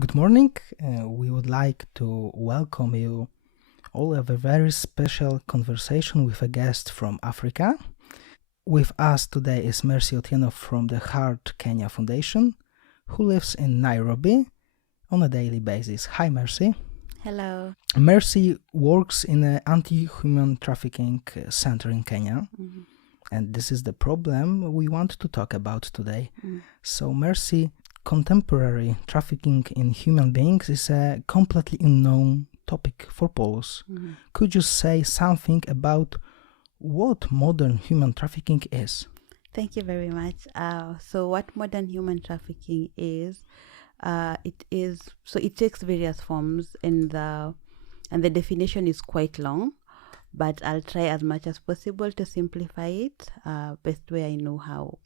Good morning. We would like to welcome you all of a very special conversation with a guest from Africa. With us today is Mercy Otieno from the HAART Kenya Foundation, who lives in Nairobi on a daily basis. Hi, Mercy. Hello. Mercy works in an anti-human trafficking center in Kenya. Mm-hmm. And this is the problem we want to talk about today. So, Mercy, contemporary trafficking in human beings is a completely unknown topic for Poles. Could you say something about what modern human trafficking is? Thank you very much. So what modern human trafficking is, it takes various forms, and the definition is quite long, but I'll try as much as possible to simplify it best way I know how.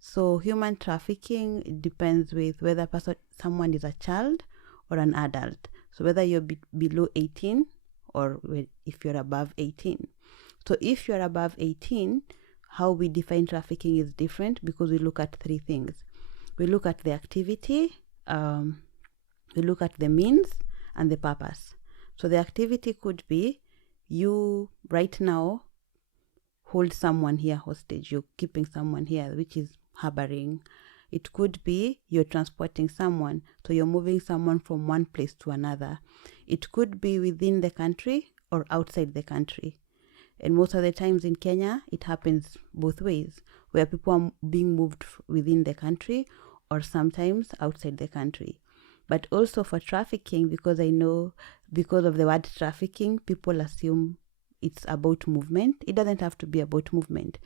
So human trafficking depends with whether someone is a child or an adult. So whether you're below 18 or if you're above 18. So if you're above 18, how we define trafficking is different because we look at three things. We look at the activity, we look at the means, and the purpose. So the activity could be you right now hold someone here hostage. You're keeping someone here, which is harboring. It could be you're transporting someone, so you're moving someone from one place to another. It could be within the country or outside the country. And most of the times in Kenya, it happens both ways, where people are being moved within the country or sometimes outside the country. But also for trafficking, because I know because of the word trafficking, people assume it's about movement. It doesn't have to be about movement.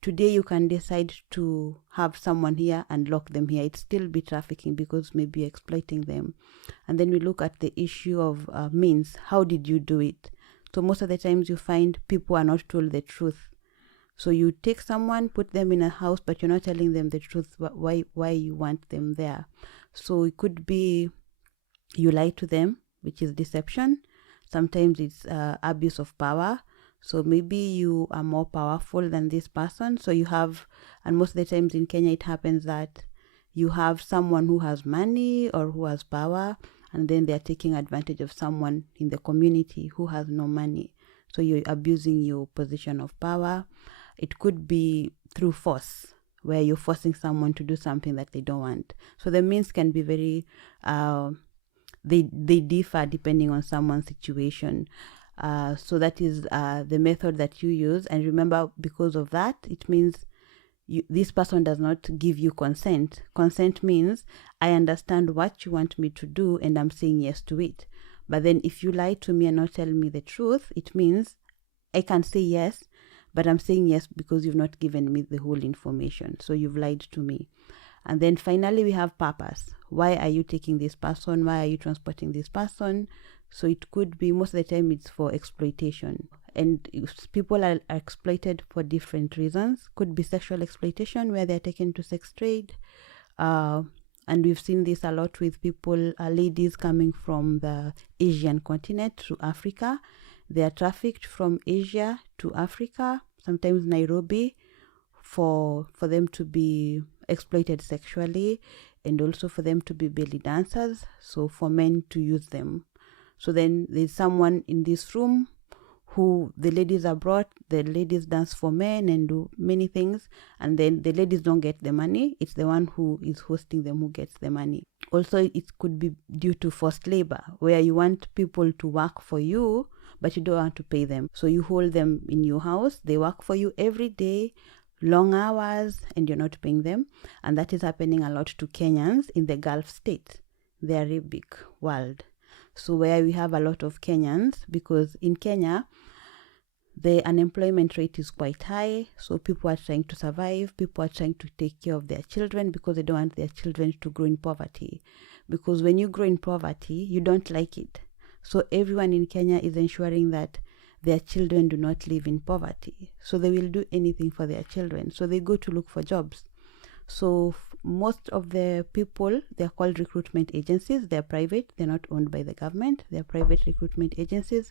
Today you can decide to have someone here and lock them here. It still be trafficking because maybe you're exploiting them. And then we look at the issue of means. How did you do it? So most of the times you find people are not told the truth. So you take someone, put them in a house, but you're not telling them the truth, why you want them there. So it could be you lie to them, which is deception. Sometimes it's abuse of power. So maybe you are more powerful than this person. So you have, and most of the times in Kenya, it happens that you have someone who has money or who has power, and then they're taking advantage of someone in the community who has no money. So you're abusing your position of power. It could be through force, where you're forcing someone to do something that they don't want. So the means can be very, they differ depending on someone's situation. So that is the method that you use. And remember, because of that, it means this person does not give you consent. Consent means I understand what you want me to do and I'm saying yes to it. But then if you lie to me and not tell me the truth, it means I can say yes, but I'm saying yes because you've not given me the whole information. So you've lied to me. And then finally, we have purpose. Why are you taking this person? Why are you transporting this person? So it could be, most of the time, it's for exploitation. And people are exploited for different reasons. Could be sexual exploitation, where they're taken to sex trade. And we've seen this a lot with people, ladies coming from the Asian continent to Africa. They are trafficked from Asia to Africa, sometimes Nairobi, for them to be exploited sexually, and also for them to be belly dancers, so for men to use them. So then there's someone in this room who the ladies are brought, the ladies dance for men and do many things, and then the ladies don't get the money. It's the one who is hosting them who gets the money. Also, it could be due to forced labor, where you want people to work for you, but you don't want to pay them. So you hold them in your house, they work for you every day, long hours, and you're not paying them. And that is happening a lot to Kenyans in the Gulf states, the Arabic world. So where we have a lot of Kenyans, because in Kenya, the unemployment rate is quite high. So people are trying to survive. People are trying to take care of their children because they don't want their children to grow in poverty. Because when you grow in poverty, you don't like it. So everyone in Kenya is ensuring that their children do not live in poverty. So they will do anything for their children. So they go to look for jobs. So most of the people, they're called recruitment agencies. They're private. They're not owned by the government. They're private recruitment agencies.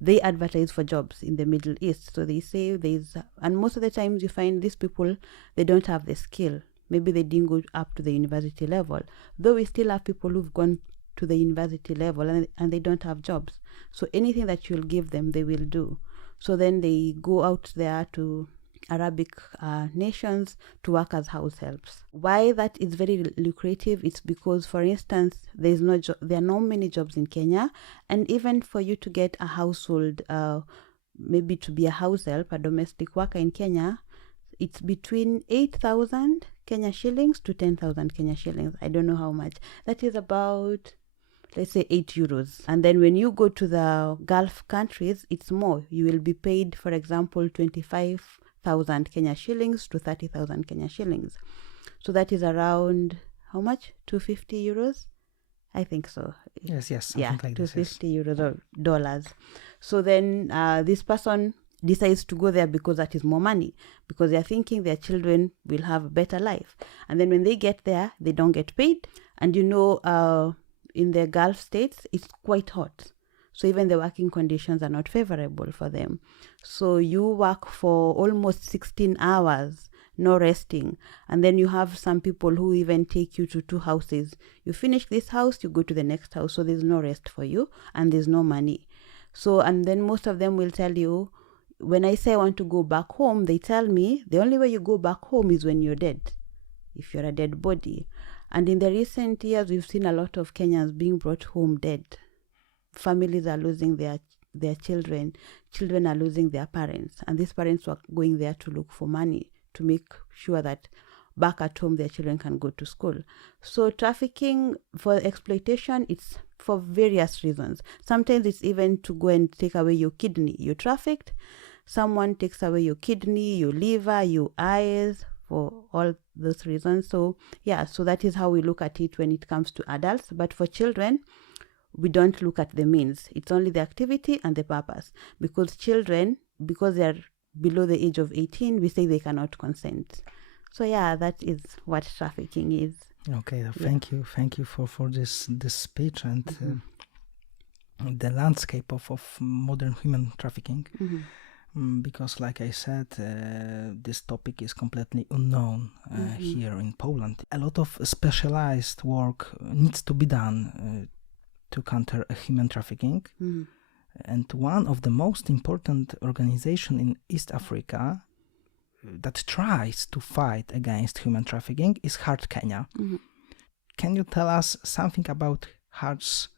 They advertise for jobs in the Middle East. So they say and most of the times you find these people, they don't have the skill. maybe they didn't go up to the university level, though we still have people who've gone to the university level and they don't have jobs. So anything that you'll give them, they will do. So then they go out there to Arabic nations to work as house helps. Why that is very lucrative? It's because, for instance, there are not many jobs in Kenya, and even for you to get a household, maybe to be a house help, a domestic worker in Kenya, it's between 8,000 Kenya shillings to 10,000 Kenya shillings. I don't know how much. That is about, let's say, 8 euros. And then when you go to the Gulf countries, it's more. You will be paid, for example, 25,000 Kenya shillings to 30,000 Kenya shillings. So that is around, how much? 250 euros? I think so. Yes, something like 250 euros or dollars. So then this person decides to go there because that is more money, because they're thinking their children will have a better life. And then when they get there, they don't get paid. And in the Gulf states, it's quite hot. So even the working conditions are not favorable for them. So you work for almost 16 hours, no resting. And then you have some people who even take you to 2 houses. You finish this house, you go to the next house. So there's no rest for you and there's no money. So, and then most of them will tell you, when I say I want to go back home, they tell me the only way you go back home is when you're dead, if you're a dead body. And in the recent years, we've seen a lot of Kenyans being brought home dead. Families are losing their children. Children are losing their parents. And these parents were going there to look for money to make sure that back at home their children can go to school. So trafficking for exploitation, it's for various reasons. Sometimes it's even to go and take away your kidney. You're trafficked. Someone takes away your kidney, your liver, your eyes, for all those reasons. So so that is how we look at it when it comes to adults. But for children, we don't look at the means. It's only the activity and the purpose. Because children, because they are below the age of 18, we say they cannot consent. So that is what trafficking is. Okay, thank you for this speech and the landscape of modern human trafficking. Because, like I said, this topic is completely unknown here in Poland. A lot of specialized work needs to be done to counter human trafficking. And one of the most important organizations in East Africa that tries to fight against human trafficking is HAART Kenya. Can you tell us something about HAART's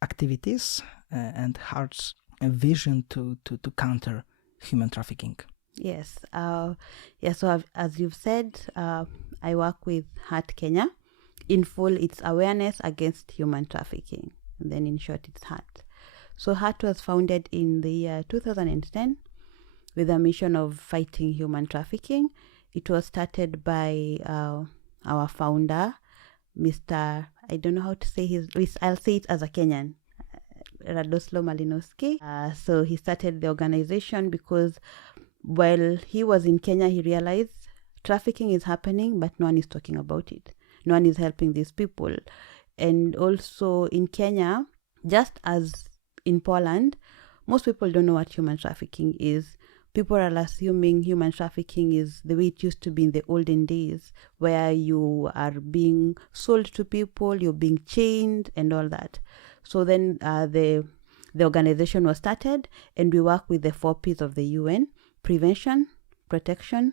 activities and HAART's vision to counter human trafficking? Yes. So as you've said, I work with HAART Kenya. In full, it's awareness against human trafficking. And then in short, it's HAART. So HAART was founded in the year 2010 with a mission of fighting human trafficking. It was started by our founder, Mr. I don't know how to say I'll say it as a Kenyan, Radoslo Malinowski. So he started the organization because while he was in Kenya, he realized trafficking is happening, but no one is talking about it. No one is helping these people. And also in Kenya, just as in Poland, most people don't know what human trafficking is. People are assuming human trafficking is the way it used to be in the olden days, where you are being sold to people, you're being chained and all that. So then the organization was started, and we work with the 4 P's of the UN: prevention, protection,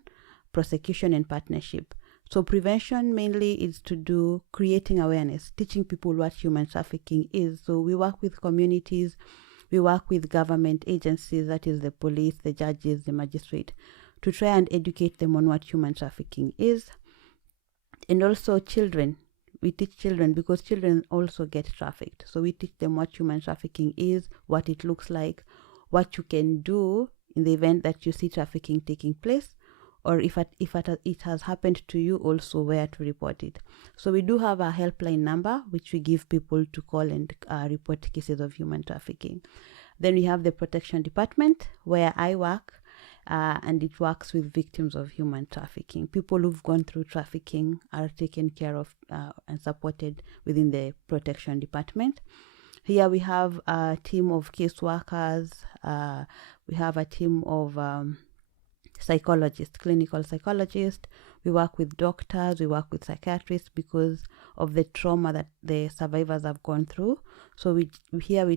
prosecution, and partnership. So prevention mainly is to do creating awareness, teaching people what human trafficking is. So we work with communities, we work with government agencies, that is the police, the judges, the magistrate, to try and educate them on what human trafficking is. And also children. We teach children because children also get trafficked. So we teach them what human trafficking is, what it looks like, what you can do in the event that you see trafficking taking place, or if it has happened to you, also where to report it. So we do have a helpline number, which we give people to call and report cases of human trafficking. Then we have the protection department, where I work, and it works with victims of human trafficking. People who've gone through trafficking are taken care of and supported within the protection department. Here we have a team of caseworkers. We have a team of psychologists, clinical psychologists. We work with doctors, we work with psychiatrists because of the trauma that the survivors have gone through. So we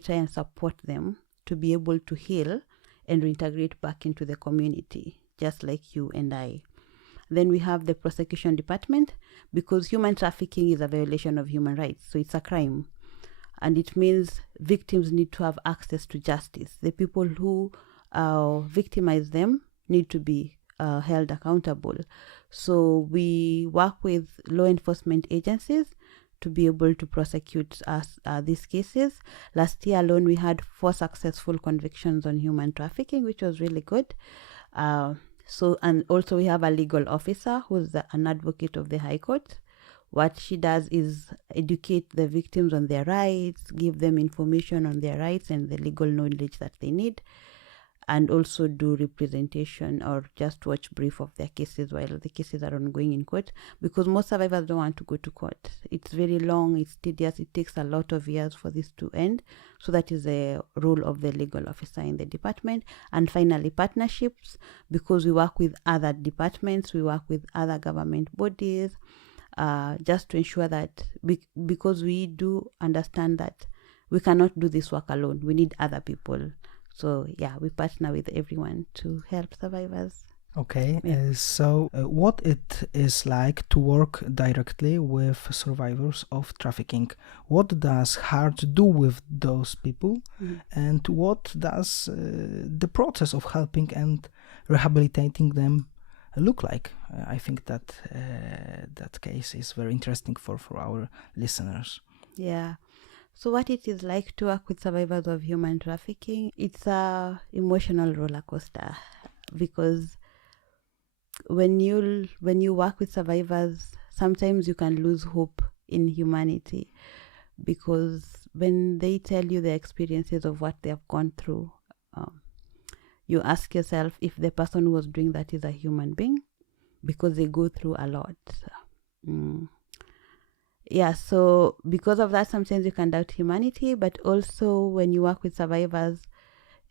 try and support them to be able to heal and reintegrate back into the community, just like you and I. Then we have the prosecution department, because human trafficking is a violation of human rights, so it's a crime. And it means victims need to have access to justice. The people who victimize them need to be held accountable. So we work with law enforcement agencies to be able to prosecute these cases. Last year alone, we had 4 successful convictions on human trafficking, which was really good. And also we have a legal officer who's an advocate of the High Court. What she does is educate the victims on their rights, give them information on their rights and the legal knowledge that they need, and also do representation or just watch brief of their cases while the cases are ongoing in court, because most survivors don't want to go to court. It's very long, it's tedious, it takes a lot of years for this to end. So that is the role of the legal officer in the department. And finally, partnerships, because we work with other departments, we work with other government bodies, just to ensure that, because we do understand that we cannot do this work alone. We need other people. So yeah, we partner with everyone to help survivors. Okay, Yeah. so what it is like to work directly with survivors of trafficking? What does HAART do with those people? And what does the process of helping and rehabilitating them look like? I think that that case is very interesting for our listeners. Yeah. So what it is like to work with survivors of human trafficking, it's a emotional roller coaster, because when you work with survivors, sometimes you can lose hope in humanity, because when they tell you the experiences of what they have gone through, you ask yourself if the person who was doing that is a human being, because they go through a lot. Yeah, so because of that, sometimes you can doubt humanity, but also when you work with survivors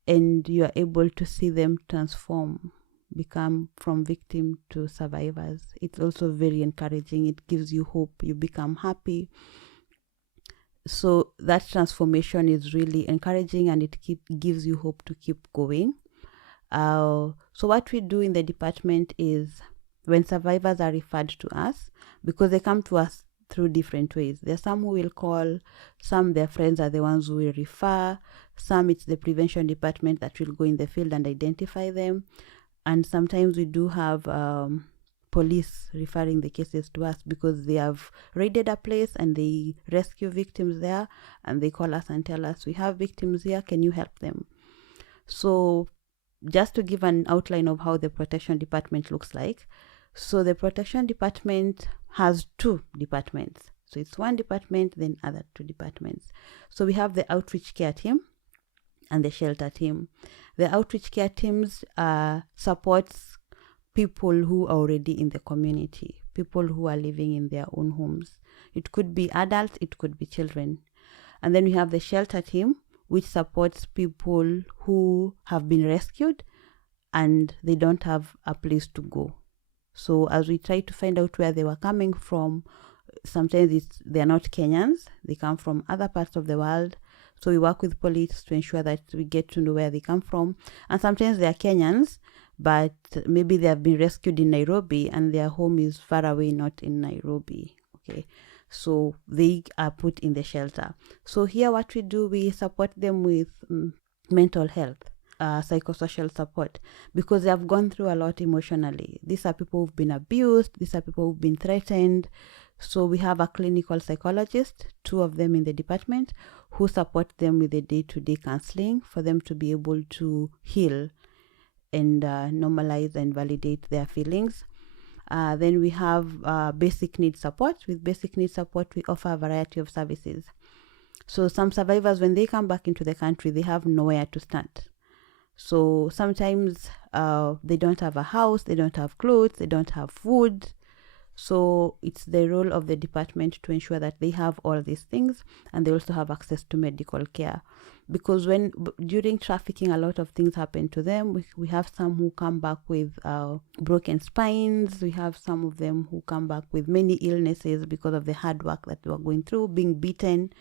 and you are able to see them transform, become from victim to survivors, it's also very encouraging. It gives you hope. You become happy. So that transformation is really encouraging, and it gives you hope to keep going. So what we do in the department is, when survivors are referred to us, because they come to us through different ways. There's some who will call, some their friends are the ones who will refer, some it's the prevention department that will go in the field and identify them, and sometimes we do have police referring the cases to us because they have raided a place and they rescue victims there, and they call us and tell us, we have victims here, can you help them? So just to give an outline of how the protection department looks like. So the protection department has 2 departments. So it's one department, then other 2 departments. So we have the outreach care team and the shelter team. The outreach care teams supports people who are already in the community, people who are living in their own homes. It could be adults, it could be children. And then we have the shelter team, which supports people who have been rescued and they don't have a place to go. So as we try to find out where they were coming from, sometimes they're not Kenyans, they come from other parts of the world. So we work with police to ensure that we get to know where they come from. And sometimes they are Kenyans, but maybe they have been rescued in Nairobi and their home is far away, not in Nairobi. Okay, so they are put in the shelter. So here what we do, we support them with mental health, psychosocial support, because they have gone through a lot emotionally. These are people who've been abused, these are people who've been threatened. So we have a clinical psychologist, 2 of them in the department, who support them with the day-to-day counseling for them to be able to heal and normalize and validate their feelings. Then we have basic needs support. With basic needs support, we offer a variety of services. So some survivors, when they come back into the country, they have nowhere to start. So sometimes they don't have a house, they don't have clothes, they don't have food. So it's the role of the department to ensure that they have all these things and they also have access to medical care. Because during trafficking, a lot of things happen to them. We have some who come back with broken spines. We have some of them who come back with many illnesses because of the hard work that they were going through, being beaten,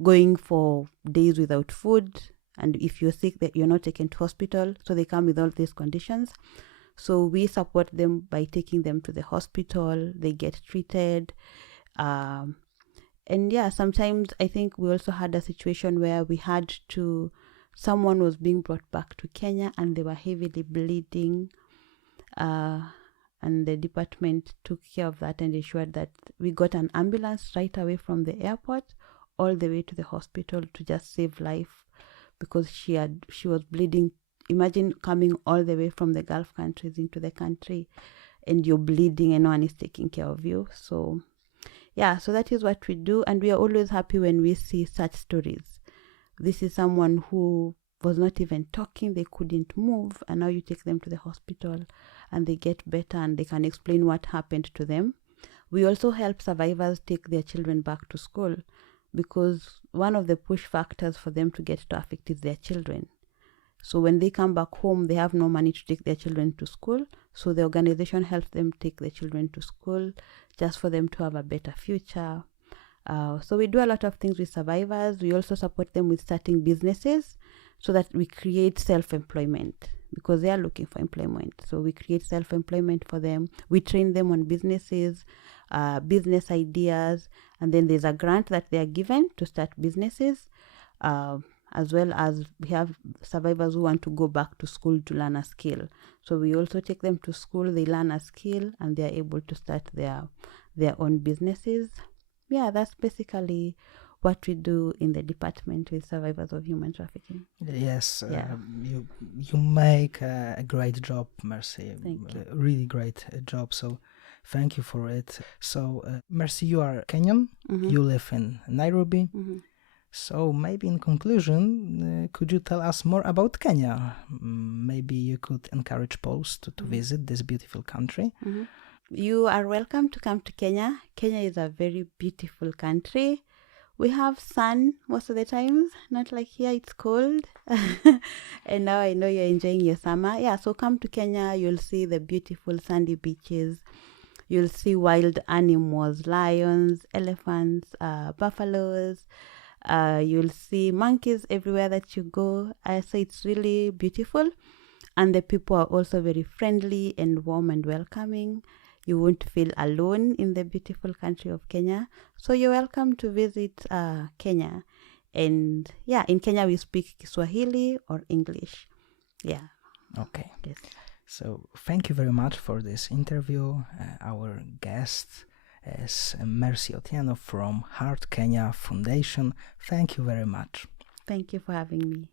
going for days without food. And if you're sick, that you're not taken to hospital. So they come with all these conditions. So we support them by taking them to the hospital. They get treated. And yeah, sometimes I think we also had a situation where someone was being brought back to Kenya and they were heavily bleeding. And the department took care of that and ensured that we got an ambulance right away from the airport all the way to the hospital to just save life, because she was bleeding. Imagine coming all the way from the Gulf countries into the country and you're bleeding and no one is taking care of you. So yeah, so that is what we do, and we are always happy when we see such stories. This is someone who was not even talking, they couldn't move, and now you take them to the hospital and they get better and they can explain what happened to them. We also help survivors take their children back to school, because one of the push factors for them to get trafficked is their children. So when they come back home, they have no money to take their children to school. So the organization helps them take their children to school just for them to have a better future. So we do a lot of things with survivors. We also support them with starting businesses so that we create self-employment, because they are looking for employment. So we create self-employment for them. We train them on businesses, business ideas, and then there's a grant that they are given to start businesses. As well as we have survivors who want to go back to school to learn a skill. So we also take them to school, they learn a skill, and they are able to start their own businesses. Yeah, that's basically what we do in the department with survivors of human trafficking. Yes, Yeah. You make a great job, Mercy. Thank you. A really great job. So thank you for it. So Mercy, you are Kenyan. Mm-hmm. You live in Nairobi. Mm-hmm. So maybe in conclusion, could you tell us more about Kenya? Maybe you could encourage Poles to visit this beautiful country. Mm-hmm. You are welcome to come to Kenya. Kenya is a very beautiful country. We have sun most of the times, not like here, it's cold. And now I know you're enjoying your summer. Yeah, so come to Kenya, you'll see the beautiful sandy beaches. You'll see wild animals, lions, elephants, buffaloes. You'll see monkeys everywhere that you go. So it's really beautiful, and the people are also very friendly and warm and welcoming. You won't feel alone in the beautiful country of Kenya. So you're welcome to visit Kenya. And yeah, in Kenya we speak Kiswahili or English. Yeah. Okay. Yes. So thank you very much for this interview. Our guest is Mercy Otieno from HAART Kenya Foundation. Thank you very much. Thank you for having me.